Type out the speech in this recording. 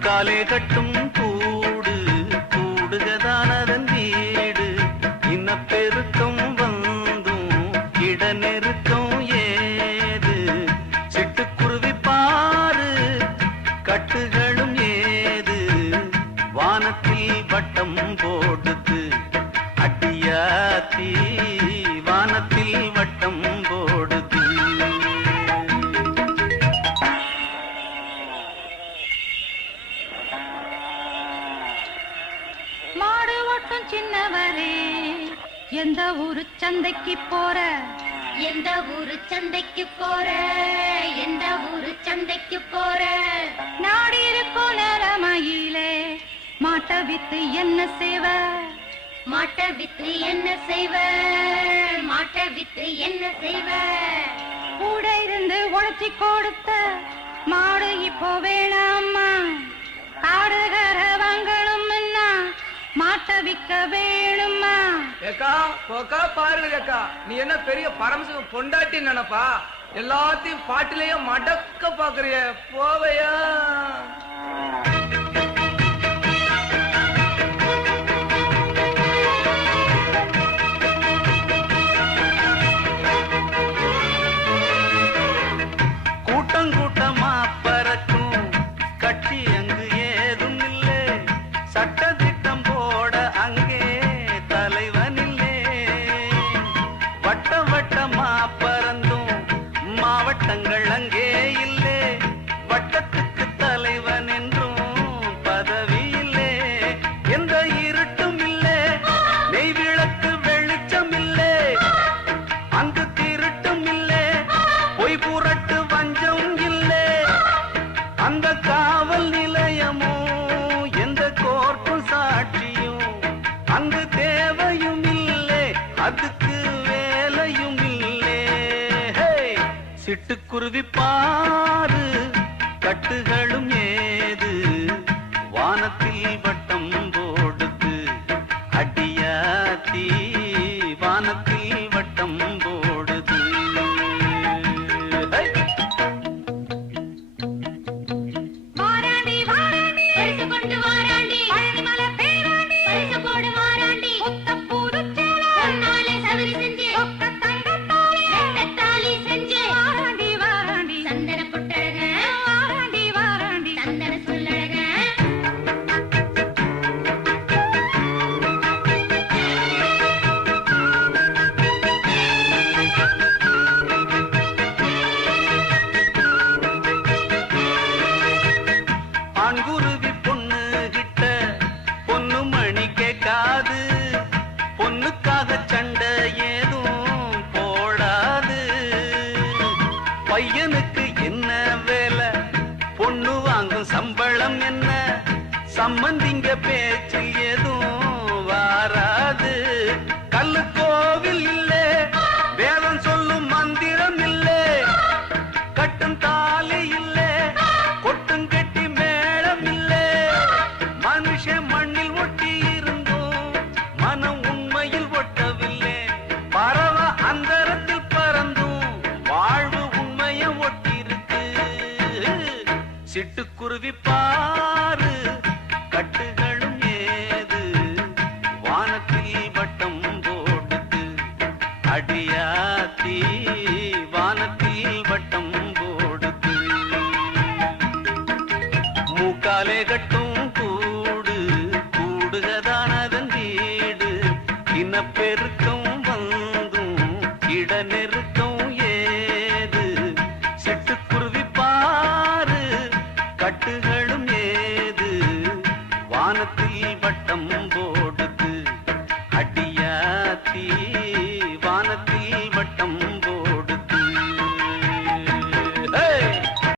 காலே கட்டும் கூடு கூடுகதான் அதன் வீடு. இனப்பெருக்கம் சின்னவரே எந்த ஊரு சந்தைக்கு போற? எந்த ஊரு சந்தைக்கு போற? எந்த ஊரு சந்தைக்கு போற? நாடி இருக்கும் நிலமையிலே மாட்ட வித்து என்ன செய்வ? மாட்ட வித்து என்ன செய்வ? மாட்ட வித்து என்ன செய்வ? கூட இருந்து உழைச்சி கொடுத்த மாடு இப்போ வேணாமா. வேணுமா? ஏக்கா போக்கா பாருங்க அக்கா நீ என்ன பெரிய பரமசிவ பொண்டாட்டி நினைப்பா? எல்லாத்தையும் பாட்டிலேயே மடக்க பாக்குறிய போவையா? அங்கு தேவையும் இல்லை அதுக்கு வேலையும் இல்லை. சிட்டுக்குருவி பாரு கட்டுகளும் ஏது? வானத்தில் வட்டம் போடுது அடியாத்தி பையனுக்கு என்ன வேலை? பொண்ணு வாங்கும் சம்பளம் என்ன? சம்மந்திங்க பேச்சு எதுவும் வாராது. கல்லுக்கு சிட்டுக்குருவி பாரு கட்டுகளும் ஏது? வானத்தில் வட்டம் போடுது அடியாத்தி வானத்தில் வட்டம் போடுது மூக்காலே கட்டும் கூடு கூடுகதான் அதன் வீடு இனப்பெருக்கம் வந்தும் இட நெருக்கம்